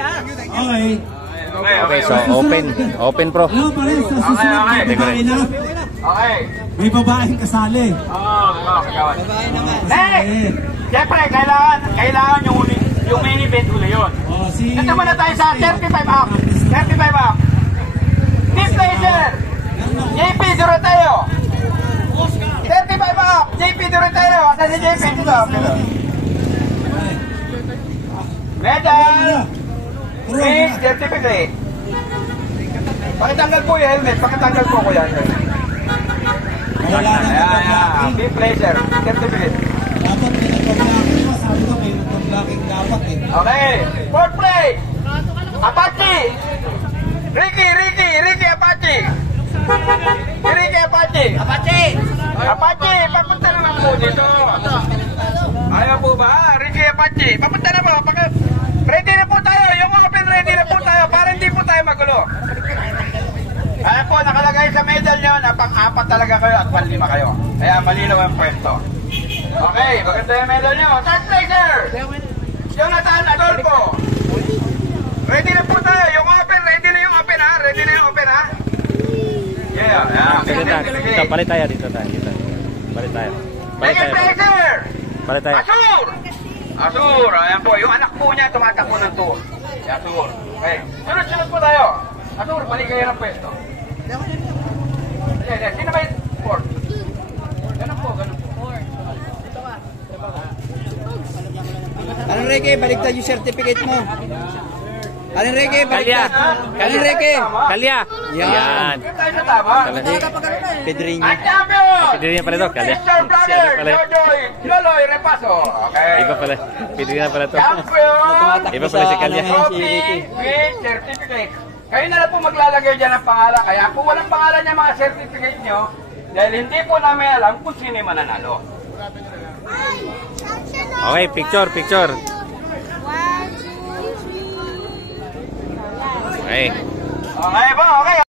Okay. Okay, so open pro. Ano pa rin sa susunod na babae na? Okay. May babaeng kasali. Kagawan. Next! Siyempre, kailangan yung main event uli yun. Ito muna tayo sa 35 up. 35 up. Team Laser. JP Duroteo. 35 up. JP Duroteo. Asa si JP dito? Medal. Ring certificate. Pakitanggal po yung helmet. Pakitanggal po ko yan. Ayan. Team Laser. Certificate. Dapat may nagpa-blocking pa. Sabi ko may nagpa-blocking dapat eh. Okay. Fourth place. Apache. Ricky Apache. Apache, papunta naman po dito. Ayaw po ba? Ricky Apache, papunta na po. Ready na po tayo. Yung open ready na po tayo para hindi po tayo magulo. Ayan po, nakalagay sa medal nyo na pang-4 talaga kayo at pang-5 kayo. Kaya malinaw ang pwesto. Okay, maganda yung medal nyo. Third placer! Jonathan Adolfo. Ready na po tayo. Yung open, ready na yung open ha. Ready na yung open ha. Yeah. Dito, balik tayo dito tayo. Balik tayo. Second placer! Balik tayo. Asur. Ayan po, yung anak po niya tumatakbo ng tour. Asur. Okay. Sunod po tayo. Asur, balik kayo ng pwesto. Sino ba yung fourth? Ganun po. Aling Reke, baliktad yung certificate mo. Aling Reke, baliktad. Aling Reke. Kalya. Yan. Tayo sa tama. Pedrinho. Ang champion! Pedrinho pala ito. Kalya. Mr. Brother, Loloy Repaso. Okay. Iba pala. Pedrinho pala ito. Champion! Iba pala si Kalya. Trophy with certificate. Kayo na lang po maglalagay dyan ng pangalan. Kaya kung walang pangalan niya mga certificate nyo, dahil hindi po namin alam kung sino yung mananalo. Okay, picture. 1, 2, 3. Okay. Okay po, okay.